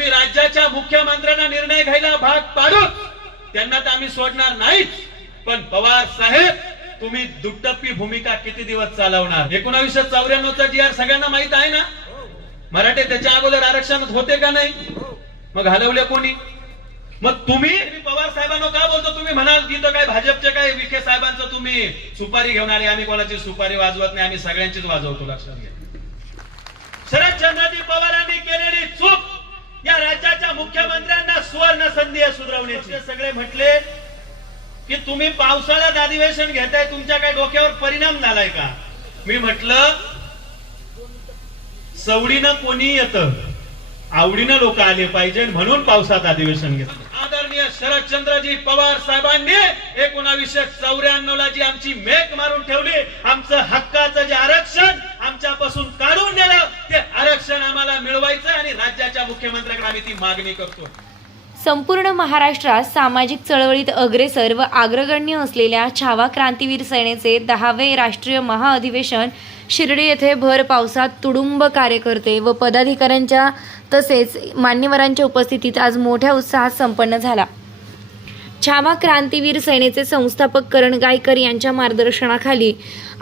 आम्ही राज्याच्या मुख्यमंत्र्यांना निर्णय घ्यायला भाग पाडू, त्यांना तर आम्ही सोडणार नाहीच. पण पवार साहेब, तुम्ही दुट्टप्पी भूमिका किती दिवस चालवणार? 1994 चा जी आर सगळ्यांना माहित आहे ना. मराठे त्याच्या अगोदर आरक्षणात होते का नाही? मग हलवले कोणी? मग तुम्ही पवार साहेबांना का बोलतो? तुम्ही म्हणाल की तो काय भाजपचे काय विखे साहेबांचं तुम्ही सुपारी घेऊन आले. आम्ही कोणाची सुपारी वाजवत नाही, आम्ही सगळ्यांचीच वाजवतो. लक्षात घ्या. शरदचंद्रजी पवारांनी केलेली चूक या राज्याच्या मुख्यमंत्र्यांना सुवर्ण संधी आहे सुधारवण्याची. सगळे म्हटले की तुम्ही पावसाळ्यात अधिवेशन घेताय, तुमच्या काय डोक्यावर परिणाम झालाय का? मी म्हटलं सवडीनं कोणी येतं, आवडीनं लोक आले पाहिजे म्हणून पावसात अधिवेशन घेतलं. आदरणीय शरदचंद्रजी पवार साहेबांनी 1994 ला जी आमची मेक मारून ठेवली, आमचं हक्काचं जे आरक्षण आमच्यापासून काढून नेलं, ते आरक्षण आम्हाला मिळवायचं आणि राज्याच्या मुख्यमंत्र्यांकडे आम्ही ती मागणी करतो. संपूर्ण महाराष्ट्रात सामाजिक चळवळीत अग्रेसर व अग्रगण्य असलेल्या छावा क्रांतीवीर सेनेचे 10वे राष्ट्रीय महाअधिवेशन शिर्डी येथे भर पावसात तुडुंब कार्यकर्ते व पदाधिकाऱ्यांच्या तसेच मान्यवरांच्या उपस्थितीत आज मोठ्या उत्साहात संपन्न झाला. छावा क्रांतीवीर सेनेचे संस्थापक करण गायकर यांच्या मार्गदर्शनाखाली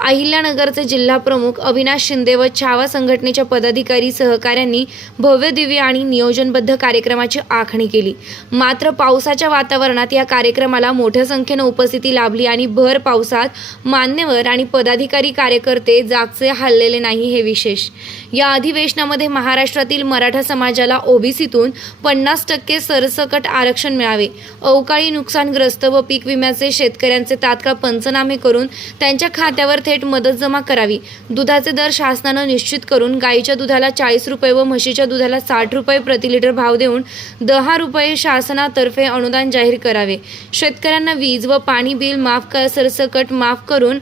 अहिल्यानगरचे जिल्हा प्रमुख अविनाश शिंदे व छावा संघटनेच्या पदाधिकारी सहकाऱ्यांनी भव्य दिव्य आणि नियोजनबद्ध कार्यक्रमाची आखणी केली. मात्र पावसाच्या वातावरणात या कार्यक्रमाला मोठ्या संख्येने उपस्थिती लाभली आणि भर पावसात मान्यवर आणि पदाधिकारी कार्यकर्ते जागचे हललेले नाही हे विशेष. या अधिवेशनामध्ये महाराष्ट्रातील मराठा समाजाला ओबीसीतून 50% सरसकट आरक्षण मिळावे, अवकाळी नुकसानग्रस्त व पीक विम्याचे शेतकऱ्यांचे तात्काळ पंचनामे करून त्यांच्या खात्यावर थेट मदत जमा करावी, दुधाचे दर शासनानं निश्चित करून गाईच्या दुधाला 40 रुपये व म्हशीच्या दुधाला 60 रुपये प्रति लिटर भाव देऊन 10 रुपये शासनातर्फे अनुदान जाहीर करावे, शेतकऱ्यांना वीज व पाणी बिल सरसकट माफ करून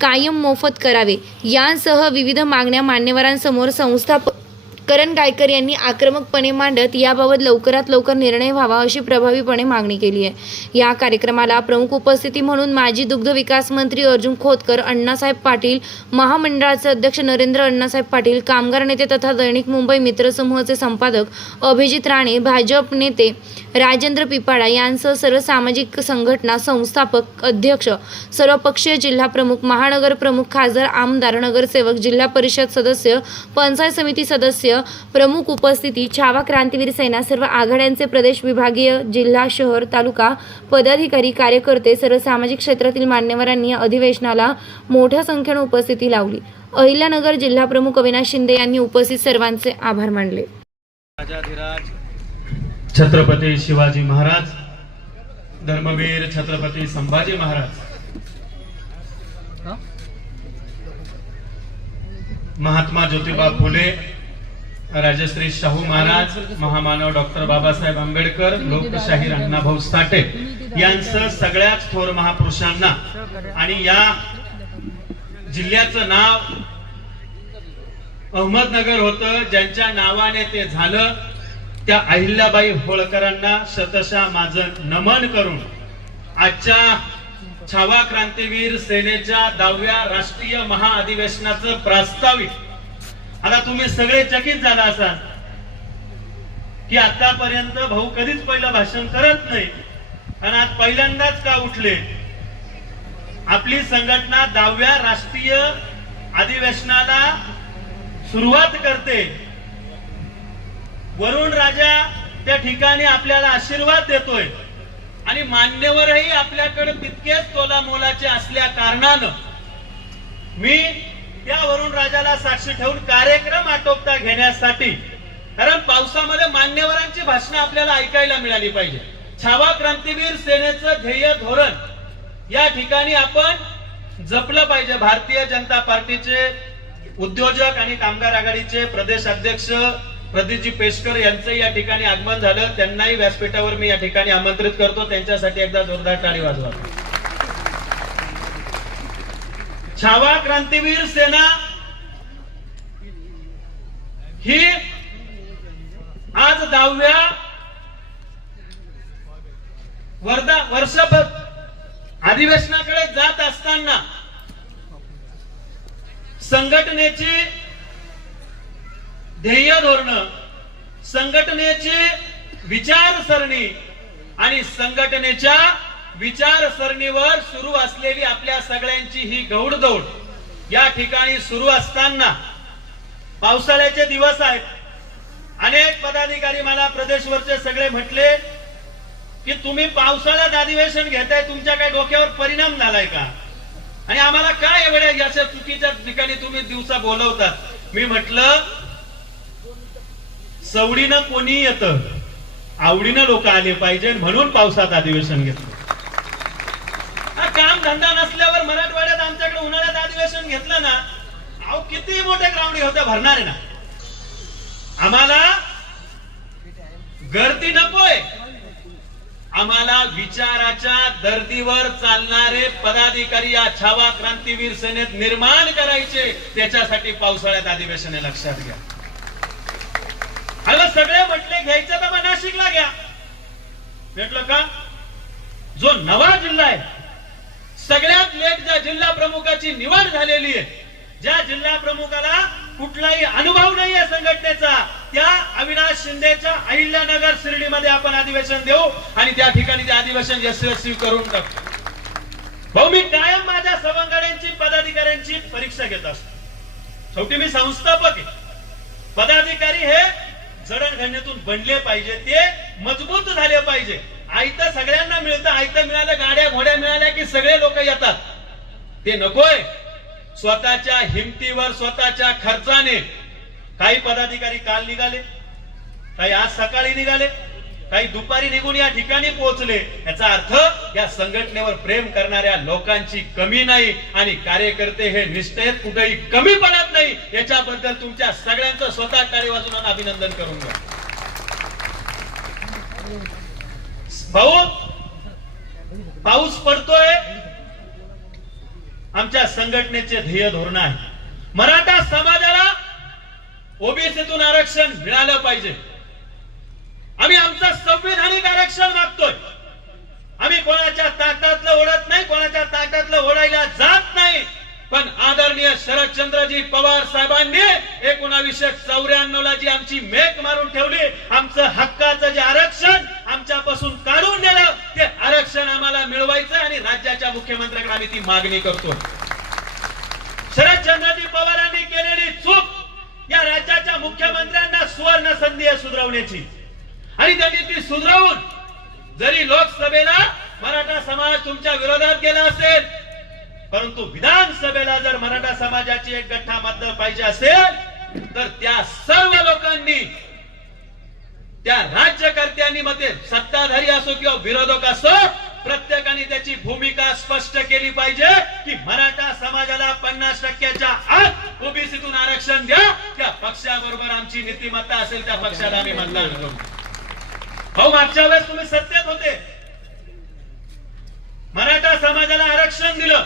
कायम मोफत करावे, यांसह विविध मागण्या मान्यवरांसमोर संस्थापक करण गायकर यांनी आक्रमकपणे मांडत याबाबत लवकरात लवकर निर्णय व्हावा अशी प्रभावीपणे मागणी केली आहे. या कार्यक्रमाला प्रमुख उपस्थिती म्हणून माजी दुग्ध विकास मंत्री अर्जुन खोतकर, अण्णासाहेब पाटील, महामंडळाचे अध्यक्ष नरेंद्र अण्णासाहेब पाटील, कामगार नेते तथा दैनिक मुंबई मित्र समूहाचे संपादक अभिजित राणे, भाजप नेते राजेंद्र पिपाडा यांसह सर्व सामाजिक संघटना संस्थापक, अध्यक्ष, सर्वपक्षीय जिल्हा प्रमुख, महानगर प्रमुख, खासदार, आमदार, नगरसेवक, जिल्हा परिषद सदस्य, पंचायत समिती सदस्य प्रमुख उपस्थिती, छावा क्रांतीवीर सेना सर्व आघाड्यांचे प्रदेश, विभागीय, जिल्हा, शहर, तालुका पदाधिकारी, कार्यकर्ते, सर्व सामाजिक क्षेत्रातील मान्यवरांनी अधिवेशनाला मोठ्या संख्येने उपस्थिती लावली. अहिल्यानगर जिल्हा प्रमुख अविनाश शिंदे यांनी उपस्थित सर्वांचे आभार मानले. छत्रपती शिवाजी महाराज, धर्मवीर छत्रपती संभाजी महाराज, महात्मा ज्योतिबा फुले, राजश्री शाहू महाराज, महामानव डॉक्टर बाबासाहेब आंबेडकर, लोकशाहीर अण्णाभाऊ साठे यांचं सगळ्याच थोर महापुरुषांना आणि या जिल्ह्याचं नाव अहमदनगर होतं, ज्यांच्या नावाने ते झालं, त्या अहिल्याबाई होळकरांना शतशः माझं नमन करून आजच्या छावा क्रांतीवीर सेनेच्या 10व्या राष्ट्रीय महाअधिवेशनाचं प्रास्ताविक. आता तुम्ही सगळे चकित झाला असाल की आतापर्यंत भाऊ कधीच पहिलं भाषण करत नाही आणि आज पहिल्यांदाच का उठले. आपली संघटना 10व्या राष्ट्रीय अधिवेशनाला सुरुवात करते. वरुण राजा त्या ठिकाणी आपल्याला आशीर्वाद देतोय आणि मान्यवरही आपल्याकडे तितकेच तोला मोलाचे असल्या कारणानं मी त्या वरुण राजाला साक्षी ठेवून कार्यक्रम आटोपता घेण्यासाठी, कारण पावसामध्ये मान्यवरांची भाषणं आपल्याला ऐकायला मिळाली पाहिजे. छावा क्रांतीवीर सेनेचं ध्येय धोरण या ठिकाणी आपण जपलं पाहिजे. भारतीय जनता पार्टीचे उद्योजक आणि कामगार आघाडीचे प्रदेश अध्यक्ष प्रदीपजी पेशकर यांचं या ठिकाणी आगमन झालं. त्यांनाही व्यासपीठावर मी या ठिकाणी आमंत्रित करतो. त्यांच्यासाठी एकदा जोरदार टाळी वाजवा. छावा क्रांतीवीर सेना ही आज 10व्या वर्षभर अधिवेशनाकडे जात असताना संघटनेची ध्येय धोरण, संघटनेची विचारसरणी आणि संघटनेच्या विचारसरणीवर सुरू असलेली आपल्या सगळ्यांची ही गौडदौड या ठिकाणी सुरू असताना पावसाळ्याचे दिवस आहेत. अनेक पदाधिकारी मला प्रदेशवरचे सगळे म्हटले की तुम्ही पावसाळ्यात अधिवेशन घेताय, तुमच्या काय डोक्यावर परिणाम झालाय का, आणि आम्हाला काय एवढ्या अशा चुकीच्या ठिकाणी तुम्ही दिवसा बोलवतात. मी म्हटलं सवडीनं कोणी येतं, आवडीनं लोक आले पाहिजे म्हणून पावसात अधिवेशन घेतलं. काम धंदा नसल्यावर मराठवाड्यात आमच्याकडे उन्हाळ्यात अधिवेशन घेतलं ना, अहो किती मोठे ग्राउंड होते भरणार आहे ना. आम्हाला गर्दी नकोय, आम्हाला विचाराच्या दर्दीवर चालणारे पदाधिकारी या छावा क्रांतीवीर सेनेत निर्माण करायचे. त्याच्यासाठी पावसाळ्यात अधिवेशन आहे, लक्षात घ्या. आणि सगळे म्हटले घ्यायचं तर मग नाशिकला घ्या. म्हटलं का, जो नवा जिल्हा आहे, सगळ्यात लेट ज्या जिल्हा प्रमुखाची निवड झालेली आहे, ज्या जिल्हा प्रमुखाला कुठलाही अनुभव नाही आहे संघटनेचा, त्या अविनाश शिंदेच्या अहिल्यानगर शिर्डीमध्ये आपण अधिवेशन देऊ आणि त्या ठिकाणी ते अधिवेशन यशस्वी करून टाकू. भाऊ, मी कायम माझ्या सवंगड्यांची पदाधिकाऱ्यांची परीक्षा घेत असतो. शेवटी मी संस्थापक आहे. पदाधिकारी हे जडणघडणीतून बनले पाहिजे, ते मजबूत झाले पाहिजे. आयतं सगळ्यांना मिळतं, आयतं मिळालं, गाड्या घोड्या मिळाल्या की सगळे लोक येतात, ते नकोय. स्वतःच्या हिमतीवर स्वतःच्या खर्चाने काही पदाधिकारी काल निघाले, काही आज सकाळी निघाले, काही दुपारी निघून या ठिकाणी पोहोचले. याचा अर्थ या संघटनेवर प्रेम करणाऱ्या लोकांची कमी नाही आणि कार्यकर्ते हे निष्ठेत कुठेही कमी पडत नाही. याच्याबद्दल तुमच्या सगळ्यांचं स्वतः टाळी वाजवून अभिनंदन करून घ्या. भाऊ, पाऊस पडतोय, आमच्या संघटनेचे ध्येय धोरण आहे. मराठा समाजाला ओबीसीतून आरक्षण मिळालं पाहिजे. आम्ही आमचं संविधानिक आरक्षण मागतोय. आम्ही कोणाच्या ताटातलं ओढत नाही, कोणाच्या ताटातलं ओढायला जात नाही. पण आदरणीय शरदचंद्रजी पवार साहेबांनी 1994 ला जी आमची मेक मारून ठेवली, आमचं हक्काचं जे आरक्षण आमच्यापासून काढून नेलं, ते आरक्षण आम्हाला मिळवायचं आणि राज्याच्या मुख्यमंत्र्यांकडे आम्ही ती मागणी करतो. शरदचंद्रजी पवारांनी केलेली चूक या राज्याच्या मुख्यमंत्र्यांना सुवर्ण संधी आहे सुधारवण्याची, आणि त्यांनी ती सुधारवून, जरी लोकसभेला मराठा समाज तुमच्या विरोधात गेला असेल, परंतु विधानसभेला जर मराठा समाजाची एक गठ्ठा मतदार पाहिजे असेल तर त्या सर्व लोकांनी, त्या राज्यकर्त्यांनी, मग ते सत्ताधारी असो किंवा विरोधक असो, प्रत्येकाने त्याची भूमिका स्पष्ट केली पाहिजे की मराठा समाजाला 50% आत ओबीसीतून आरक्षण द्या. त्या पक्षाबरोबर आमची नीतिमत्ता असेल त्या पक्षाला आम्ही मतदान करू. भाऊ, मागच्या वेळेस तुम्ही सत्तेत होते, मराठा समाजाला आरक्षण दिलं.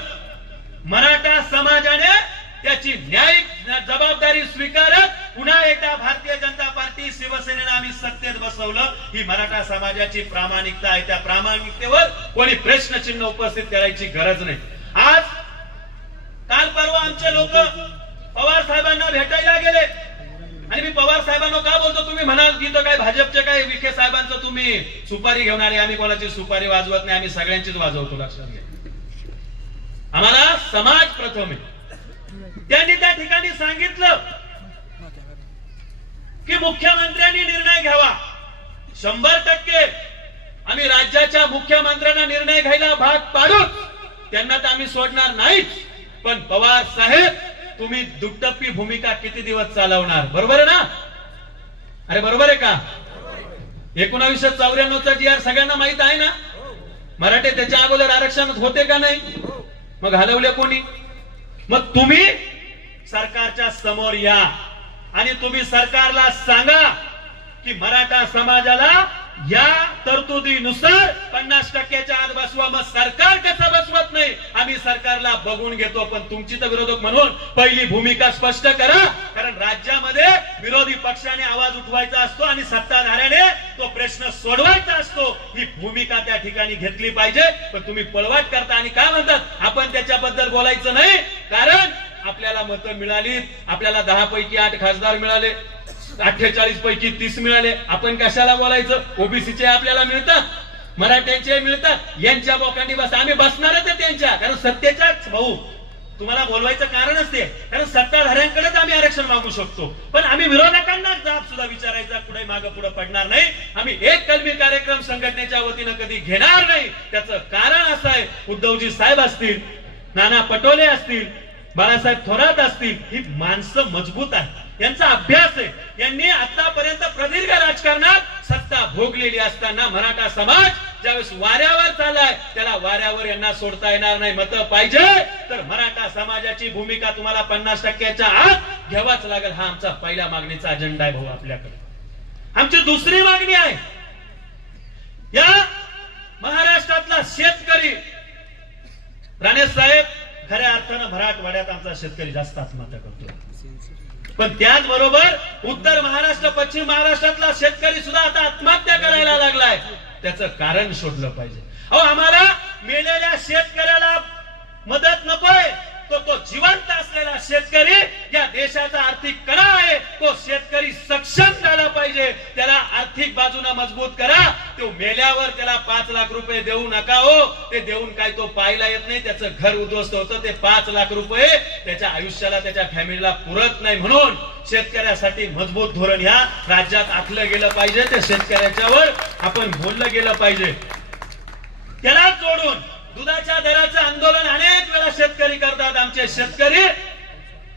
मराठा समाजाने त्याची न्यायिक जबाबदारी स्वीकारत पुन्हा एकदा भारतीय जनता पार्टी शिवसेनेला आम्ही सत्तेत बसवलं. ही मराठा समाजाची प्रामाणिकता आहे. त्या प्रामाणिकतेवर कोणी प्रश्नचिन्ह उपस्थित करायची गरज नाही. आज काल परवा आमचे लोक पवार साहेबांना भेटायला गेले, आणि मी पवार साहेबांना का बोलतो, तुम्ही म्हणाल की तो काय भाजपचे काय विखे साहेबांचं तुम्ही सुपारी घेऊन आले. आम्ही कोणाची सुपारी वाजवत नाही, आम्ही सगळ्यांचीच वाजवतो, लक्षात घ्या. आम्हाला समाज प्रथम आहे. त्यांनी त्या ठिकाणी सांगितलं की मुख्यमंत्र्यांनी निर्णय घ्यावा. 100% आम्ही राज्याच्या मुख्यमंत्र्यांना निर्णय घ्यायला भाग पाडू, त्यांना तर आम्ही सोडणार नाहीच. पण पवार साहेब, तुम्ही दुटप्पी भूमिका किती दिवस चालवणार? बरोबर आहे ना? अरे बरोबर आहे का? 1994चा GR सगळ्यांना माहित आहे ना. मराठे त्याच्या अगोदर आरक्षण होते का नाही? मग हलवले कोणी? मग तुम्ही सरकारच्या समोर या आणि तुम्ही सरकारला सांगा की मराठा समाजाला या तरतुदीनुसार 50%च्या आत बसवा. मग सरकार कसं बसवत नाही आम्ही सरकारला बघून घेतो. पण तुमची तर विरोधक म्हणून पहिली भूमिका स्पष्ट करा, कारण राज्यामध्ये विरोधी पक्षाने आवाज उठवायचा असतो आणि सत्ताधाऱ्याने तो प्रश्न सोडवायचा असतो. ही भूमिका त्या ठिकाणी घेतली पाहिजे. पण तुम्ही पळवाट करता आणि काय म्हणतात, आपण त्याच्याबद्दल बोलायचं नाही, कारण आपल्याला मतं मिळाली, आपल्याला 10 पैकी 8 खासदार मिळाले. 48 पैकी 30 मिळाले, आपण कशाला बोलायचं? ओबीसीचे आपल्याला मिळतात, मराठ्यांचे मिळतात, यांच्या बोकांनी बस आम्ही बसणारच आहे त्यांच्या, कारण सत्तेच्याच भाऊ तुम्हाला बोलवायचं कारणच ते, कारण सत्ताधाऱ्यांकडेच आम्ही आरक्षण मागू शकतो, पण आम्ही विरोधकांना जाब सुद्धा विचारायचा कुठे मागे पुढे पडणार नाही. आम्ही एक कलमी कार्यक्रम संघटनेच्या वतीनं कधी घेणार नाही. त्याचं कारण असं आहे, उद्धवजी साहेब असतील, नाना पटोले असतील, बाळासाहेब थोरात असतील, ही माणसं मजबूत आहेत, यांचा अभ्यास आहे. यांनी आतापर्यंत प्रदीर्घ राजकारणात सत्ता भोगलेली असताना मराठा समाज ज्यावेळेस वाऱ्यावर चाललाय, त्याला वाऱ्यावर यांना सोडता येणार नाही. मतं पाहिजे तर मराठा समाजाची भूमिका तुम्हाला 50%च्या आत घ्यावाच लागेल. हा आमचा पहिल्या मागणीचा अजेंडा आहे भाऊ आपल्याकडे. आमची दुसरी मागणी आहे, या महाराष्ट्रातला शेतकरी, राणे साहेब खऱ्या अर्थानं मराठवाड्यात आमचा शेतकरी जास्त आत्महत्या करतो, पण त्याचबरोबर उत्तर महाराष्ट्र, पश्चिम महाराष्ट्रातला शेतकरी सुद्धा आता आत्महत्या करायला लागलाय. त्याचं कारण शोधलं पाहिजे. अहो, आम्हाला मेलेल्या शेतकऱ्याला मदत नकोय, तो जिवंत असलेला शेतकरी या देशाचा आर्थिक कणा आहे. तो शेतकरी सक्षम झाला पाहिजे, त्याला आर्थिक बाजूने मजबूत करा. तो मेल्यावर त्याला 5 लाख रुपये देऊ नका हो, ते देऊन काय तो पाहायला येत नाही, त्याचं घर उद्ध्वस्त होतं. ते 5 लाख रुपये त्याच्या आयुष्याला, त्याच्या फॅमिलीला पुरत नाही. म्हणून शेतकऱ्यासाठी मजबूत धोरण ह्या राज्यात आखलं गेलं पाहिजे. त्या शेतकऱ्याच्यावर आपण बोललं गेलं पाहिजे. त्याला जोडून दुधाच्या दराचं आंदोलन अनेक वेळा शेतकरी करतात. आमचे शेतकरी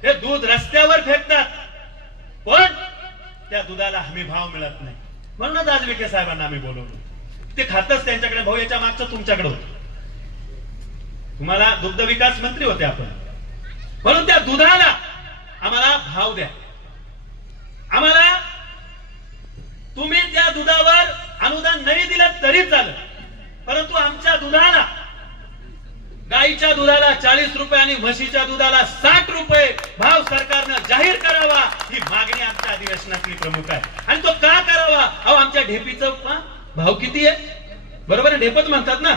हे दूध रस्त्यावर फेकतात, पण त्या दुधाला हमी भाव मिळत नाही. म्हणूनच आज विखे साहेबांना आम्ही बोलवलं. ते खातच त्यांच्याकडे, भाऊ याच्या मागचं तुमच्याकडे होतं, तुम्हाला दुग्ध विकास मंत्री होते आपण, म्हणून त्या दुधाला आम्हाला भाव द्या. आम्हाला तुम्ही त्या दुधावर अनुदान नाही दिलं तरी चालेल, परंतु आमच्या दुधाला, गाईच्या दुधाला 40 रुपये आणि म्हशीच्या दुधाला 60 रुपये भाव सरकारनं जाहीर करावा, ही मागणी आमच्या अधिवेशनातली प्रमुख आहे. आणि तो का करावा? अहो, आमच्या ढेपीचं भाव किती आहे? बरोबर आहे, ढेपच म्हणतात ना.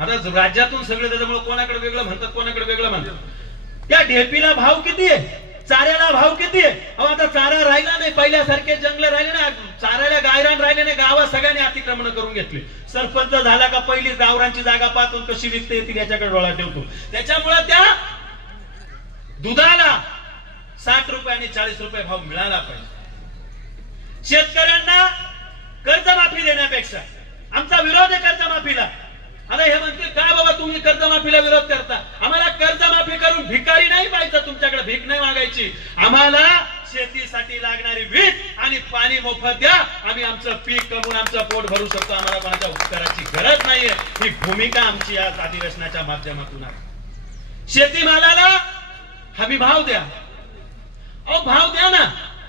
आता राज्यातून सगळे, त्याच्यामुळे कोणाकडे वेगळं म्हणतात, कोणाकडे वेगळं म्हणतात. त्या ढेपीला भाव किती आहे? चाऱ्याला भाव किती आहे? अहो, आता चारा राहिला नाही, पहिल्यासारखे जंगल राहिले नाही, चाऱ्याला गायरान राहिले नाही. गावात सगळ्यांनी अतिक्रमण करून घेतली. सरपंच झाला का पहिली गावरांची जागा पाहून कशी विकते येतील याच्याकडे डोळा ठेवतो. त्याच्यामुळे त्या दुधाला 60 रुपये आणि 40 रुपये भाव मिळाला पाहिजे. शेतकऱ्यांना कर्जमाफी देण्यापेक्षा आमचा विरोध आहे कर्जमाफीला. आता हे म्हणते का बाबा तुम्ही कर्जमाफीला विरोध करता? आम्हाला कर्जमाफी करून भिकारी नाही पाहिजे, तुमच्याकडे भीक नाही मागायची. आम्हाला शेतीसाठी लागणारी वीज आणि पाणी मोफत द्या, आम्ही आमचं पीक कमवून आमचं पोट भरू शकतो. आम्हाला कोणाच्या उपकाराची गरज नाहीये. ही भूमिका आमची या अधिवेशनाच्या माध्यमातून आहे. शेतीमालाला हमी भाव द्या. अहो, भाव द्या ना.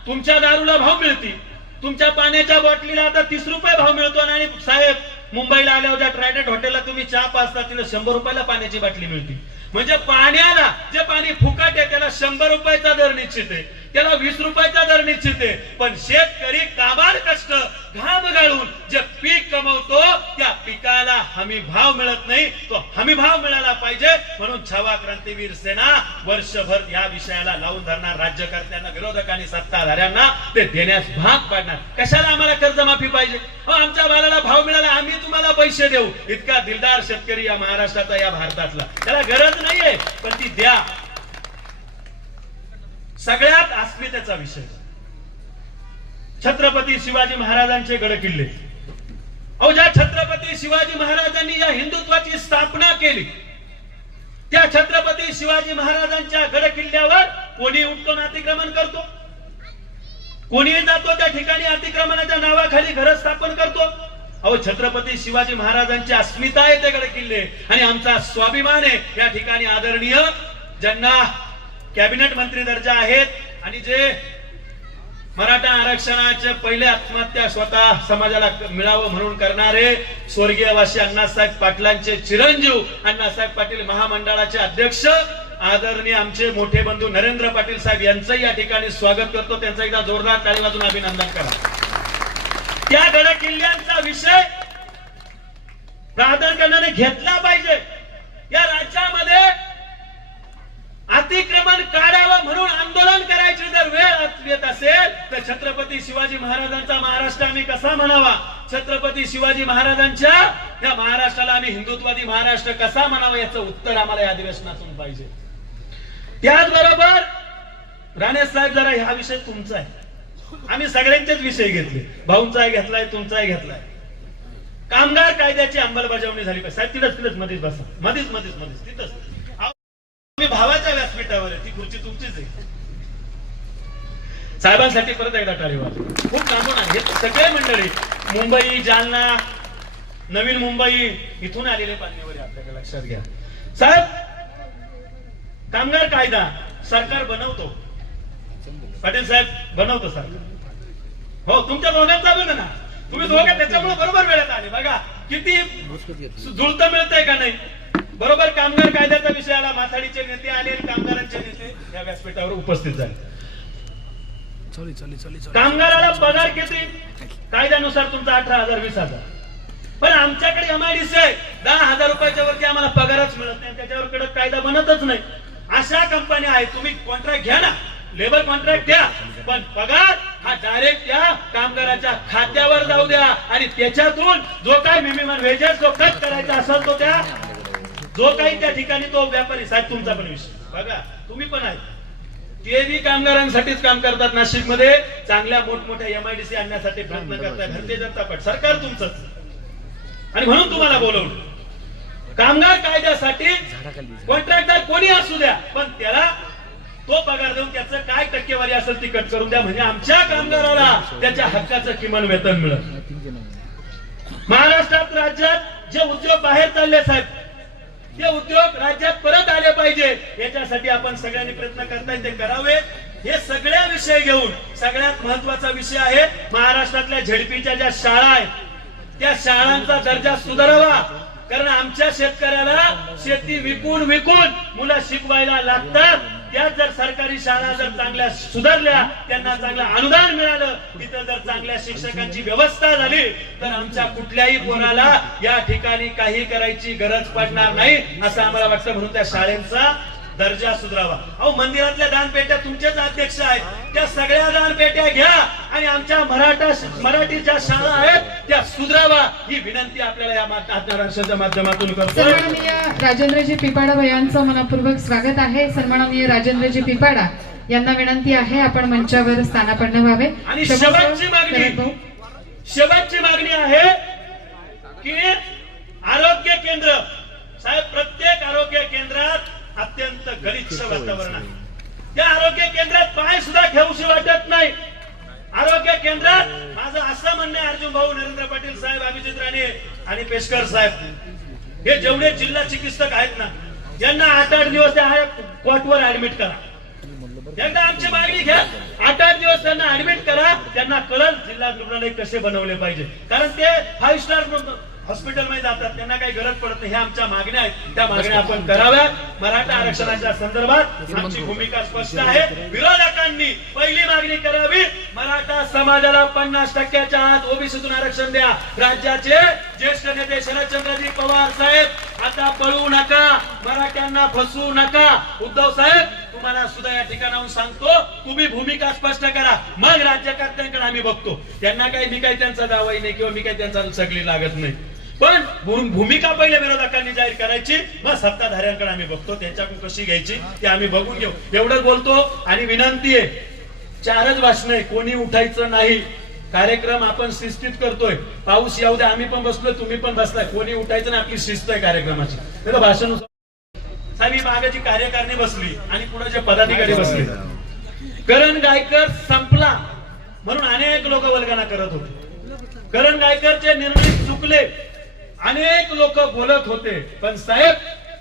तुमच्या दारूला भाव मिळतील, तुमच्या पाण्याच्या बॉटलीला आता 30 रुपये भाव मिळतो. आणि साहेब, मुंबईला आल्यावर ज्या ट्रायडेंट हॉटेलला तुम्ही चहा पाचता, तिला 100 रुपयाला पाण्याची बाटली मिळते. म्हणजे पाण्याला, जे पाणी फुकट आहे त्याला 100 रुपयाचा दर निश्चित आहे, त्याला 20 रुपयाचा दर निश्चित आहे. पण शेतकरी काबाड कष्ट घाम गाळून जे पीक कमवतो, त्या पिकाला हमी भाव मिळत नाही. तो हमी भाव मिळाला पाहिजे. म्हणून छावा क्रांतीवीर सेना वर्षभर या विषयाला लावून धरणार. राज्यकर्त्यांना, विरोधकांनी, सत्ताधाऱ्यांना ते देण्यास भाग पाडणार. कशाला आम्हाला कर्जमाफी पाहिजे? आमच्या मालाला भाव मिळाला, आम्ही तुम्हाला पैसे देऊ. इतका दिलदार शेतकरी या महाराष्ट्राचा, या भारतातला, त्याला गरज नाहीये, पण ती द्या. सगळ्यात अस्मितेचा विषय छत्रपती शिवाजी महाराजांचे गड किल्ले. अहो, ज्या छत्रपती शिवाजी महाराजांनी या हिंदुत्वाची स्थापना केली, त्या छत्रपती शिवाजी महाराजांच्या गड किल्ल्यावर कोणी उठतो ना अतिक्रमण करतो, कोणी जातो त्या ठिकाणी अतिक्रमणाच्या नावाखाली घर स्थापन करतो. अहो, छत्रपती शिवाजी महाराजांची अस्मिता आहे ते गड किल्ले, आणि आमचा स्वाभिमान आहे. या ठिकाणी आदरणीय ज्यांना कॅबिनेट मंत्री दर्जा आहेत आणि जे मराठा आरक्षणाचे पहिले आत्महत्या स्वतः समाजाला मिळावं म्हणून करणारे स्वर्गीय वाशी अण्णासाहेब पाटलांचे चिरंजीव, अण्णासाहेब पाटील महामंडळाचे अध्यक्ष, आदरणीय आमचे मोठे बंधू नरेंद्र पाटील साहेब यांचंही या ठिकाणी स्वागत करतो. त्यांचं एकदा जोरदार टाळी वाजून अभिनंदन करा. त्या गड किल्ल्यांचा विषय प्राधान्याने घेतला पाहिजे. या राज्यामध्ये अतिक्रमण काढावं म्हणून आंदोलन करायची जर वेळ येत असेल तर छत्रपती शिवाजी महाराजांचा महाराष्ट्र आम्ही कसा म्हणावा, छत्रपती शिवाजी महाराजांच्या या महाराष्ट्राला आम्ही हिंदुत्ववादी महाराष्ट्र कसा म्हणावा, याचं उत्तर आम्हाला या अधिवेशनातून पाहिजे. त्याचबरोबर राणे साहेब, जरा हा विषय तुमचा आहे, आम्ही सगळ्यांचेच विषय घेतले, भाऊंचाही घेतलाय, तुमचाही घेतलाय. कामगार कायद्याची अंमलबजावणी झाली पाहिजे. साहेब तिथंच मध्येच बसा, मध्येच तिथंच. मी भावाच्या व्यासपीठावर आहे, ती खुर्ची तुमचीच आहे. साहेबांसाठी परत एकदा टाळी वाजवा. खूप लांबून आहे, सगळे मंडळी मुंबई, जालना, नवीन मुंबई इथून आलेले मान्यवर आपल्याकडे लक्षात घ्या. साहेब, कामगार कायदा सरकार बनवतो, पाटील साहेब बनवतो सरकार. हो, तुमच्या दोघांचा बघा ना, तुम्ही दोघे त्याच्यामुळे बरोबर वेळेत आले. बघा किती जुळतं मिळतंय का नाही. बरोबर कामगार कायद्याचा विषय आला, माथाडीचे नेते आले, कामगारांचे नेते या व्यासपीठावर उपस्थित झाले. कामगाराला पगार किती कायद्यानुसार तुमचा 18,000 20,000, पण आमच्याकडे एमआयडीसी आहे 10,000 रुपयाच्या वरती आम्हाला पगारच मिळत नाही, त्याच्यावर कडक कायदा बनतच नाही. अशा कंपन्या आहेत, तुम्ही कॉन्ट्रॅक्ट घ्या ना, लेबर कॉन्ट्रॅक्ट द्या, पण पगार हा डायरेक्ट त्या कामगाराच्या खात्यावर जाऊ द्या आणि त्याच्यातून जो काही मिनिमम वेजेस जो कट करायचा असेल तो त्या जो काही त्या ठिकाणी तो व्यापारी. साहेब तुमचा पण विषय बघा, तुम्ही पण आहे, ते बी कामगारांसाठीच काम करतात. नाशिक मध्ये चांगल्या मोठमोठ्या एमआयडीसी आणण्यासाठी प्रयत्न करताय भारतीय जनता पार्टी सरकार तुमचंच, आणि म्हणून तुम्हाला बोलवलं. कामगार कायद्यासाठी कॉन्ट्रॅक्टर कोणी असू द्या, पण त्याला तो पगार देऊन त्याचं काय टक्केवारी असेल ती कट करून द्या, म्हणजे आमच्या कामगाराला त्याच्या हक्काचं किमान वेतन मिळत. महाराष्ट्रात राज्यात जे उद्योग बाहेर चालले साहेब, ते उद्योग राज्यात परत आले पाहिजे, याच्यासाठी आपण सगळ्यांनी प्रयत्न करताय, ते करावे. हे सगळ्या विषय घेऊन सगळ्यात महत्वाचा विषय आहे महाराष्ट्रातल्या झेडपीच्या ज्या शाळा आहेत त्या शाळांचा दर्जा सुधारावा. कारण आमच्या शेतकऱ्याला शेती विकून मुलं शिकवायला लागतात. त्या जर सरकारी शाळा जर चांगल्या सुधारल्या, त्यांना चांगलं अनुदान मिळालं, तिथं जर चांगल्या शिक्षकांची व्यवस्था झाली तर आमच्या कुठल्याही पोराला या ठिकाणी काही करायची गरज पडणार नाही असं आम्हाला वाटतं. म्हणून त्या शाळेचा दर्जा सुधारावा. अहो, मंदिरातल्या दानपेट्या तुमचेच अध्यक्ष आहेत, त्या सगळ्या दानपेट्या घ्या आणि आमच्या मराठी ज्या शाळा आहेत त्या सुधारावा, ही विनंती आपल्याला या महाराष्ट्राच्या माध्यमातून करतो. सन्माननीय राजेंद्रजी पिपाडा भयांचं मनपूर्वक स्वागत आहे. सन्माननीय राजेंद्रजी पिपाडा यांना विनंती आहे आपण मंचावर स्थानापन्न व्हावे. आणि शेवटची मागणी आहे की आरोग्य केंद्र साहेब, प्रत्येक आरोग्य केंद्रात अत्यंत गलिच्छ वातावरण आहे. त्या आरोग्य केंद्रात पाय सुद्धा ठेवूशी वाटत नाही. आरोग्य केंद्रात माझं असं म्हणणं आहे, अर्जुन भाऊ, नरेंद्र पाटील साहेब, अभिजित राणे आणि पेशकर साहेब, हे जेवढे जिल्हा चिकित्सक आहेत ना, यांना 8-8 दिवस त्या कॉटवर ऍडमिट करा. एकदा आमची मागणी घ्या, 8-8 दिवस त्यांना ऍडमिट करा, त्यांना कळल जिल्हा रुग्णालय कसे बनवले पाहिजे. कारण ते 5 स्टार हॉस्पिटल मध्ये जातात, त्यांना काही गरज पडत नाही. ह्या आमच्या मागण्या आहेत, त्या मागण्या आपण कराव्यात. मराठा आरक्षणाच्या संदर्भात आमची भूमिका स्पष्ट आहे. विरोधकांनी पहिली मागणी करावी, मराठा समाजाला 50% आत ओबीसीतून आरक्षण द्या. राज्याचे ज्येष्ठ नेते शरदचंद्रजी पवार साहेब, आता पळू नका, मराठ्यांना फसवू नका. उद्धव साहेब, तुम्हाला सुद्धा या ठिकाणाहून सांगतो, तुम्ही भूमिका स्पष्ट करा, मग राज्यकर्त्यांकडे आम्ही बघतो. त्यांना काही मी काही त्यांचा दावाही नाही किंवा मी काही त्यांचा सगळी लागत नाही, पण भूमिका पहिले विरोधकांनी जाहीर करायची, मग सत्ताधाऱ्यांकडे आम्ही बघतो त्यांच्याकडून कशी घ्यायची ते आम्ही बघून घेऊ. एवढं बोलतो. आणि विनंती आहे, 4च भाषण आहे, कोणी उठायचं नाही. कार्यक्रम आपण शिस्तीत करतोय, पाऊस येऊ द्या, आम्ही पण बसलोय, तुम्ही पण बसलाय, कोणी उठायचं नाही. आपली शिस्त आहे कार्यक्रमाची. तर भाषण साहेब, ही मागाची कार्यकारिणी बसली आणि पुढे जे पदाधिकारी बसले, करण गायकर संपला म्हणून अनेक लोक वल्गना करत होते. करण गायकरचे निर्णय चुकले, अनेक लोक बोलत होते, पण साहेब,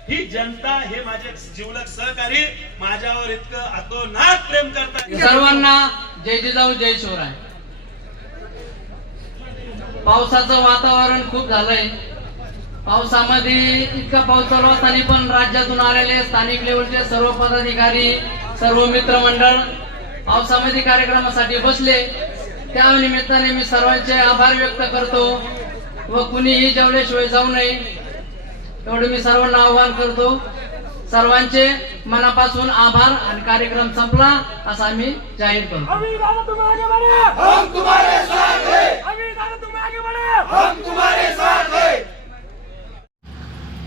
ही जनता, हे माझे जीवलग सहकारी माझ्यावर इतकं अतोनात प्रेम करतात. सर्वांना जय जिजाऊ जय शिवराय. पावसाचं वातावरण खूप झालंय. पावसामध्ये इतका पाऊस चालू असताना पण राज्यातून आलेले स्थानिक लेवलचे सर्व पदाधिकारी, सर्व मित्रमंडळ पावसामध्ये कार्यक्रमासाठी बसले. त्या निमित्ताने मी सर्वांचे आभार व्यक्त करतो व कुणीही जेवल्याशिवाय जाऊ नये एवढं मी सर्वांना आवाहन करतो. सर्वांचे मनापासून आभार आणि कार्यक्रम संपला असा आम्ही जाहीर करतो. अभी दादा तुम आगे बढ़े, हम तुम्हारे साथ हैं. अभी दादा तुम आगे बढ़े, हम तुम्हारे साथ हैं.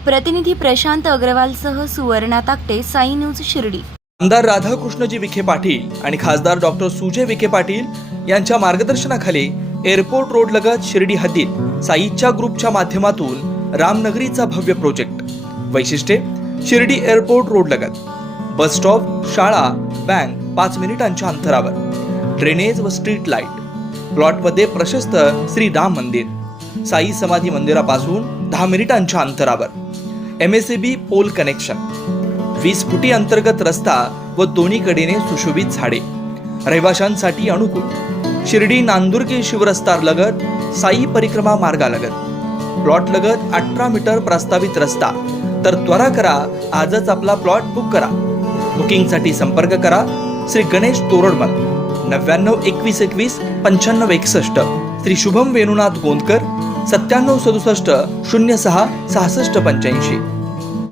प्रतिनिधी प्रशांत अग्रवालसह सुवर्णा ताकटे, साई न्यूज शिर्डी. आमदार राधाकृष्णजी विखे पाटील आणि खासदार डॉक्टर सुजय विखे पाटील यांच्या मार्गदर्शनाखाली एअरपोर्ट रोड लगत शिर्डी हद्दीत साईच्या ग्रुपच्या माध्यमातून रामनगरीचा भव्य प्रोजेक्ट. वैशिष्ट्ये: शिर्डी एअरपोर्ट रोड लगत बस स्टॉप, शाळा, बँक 5 मिनिटांच्या अंतरावर, ड्रेनेज व स्ट्रीट लाईट. प्लॉटमध्ये प्रशस्त श्री राम मंदिर, साई समाधी मंदिरापासून 10 मिनिटांच्या अंतरावर, MSAB पोल कनेक्शन, 20 फुटी अंतर्गत रस्ता व दोन्ही कडेने सुशोभित झाडे, रहिवाशांसाठी अनुकूल. शिर्डी नांदुर्गे शिवरस्तार लगत साई परिक्रमा मार्गालगत प्लॉट लगत 18 मीटर प्रस्तावित रस्ता. तर त्वरा करा, आजच आपला प्लॉट बुक करा. बुकिंगसाठी संपर्क करा श्री गणेश तोरडमल 99 21 21 95 61, श्री शुभम वेणुनाथ गोंदकर 97 67 06 66 85.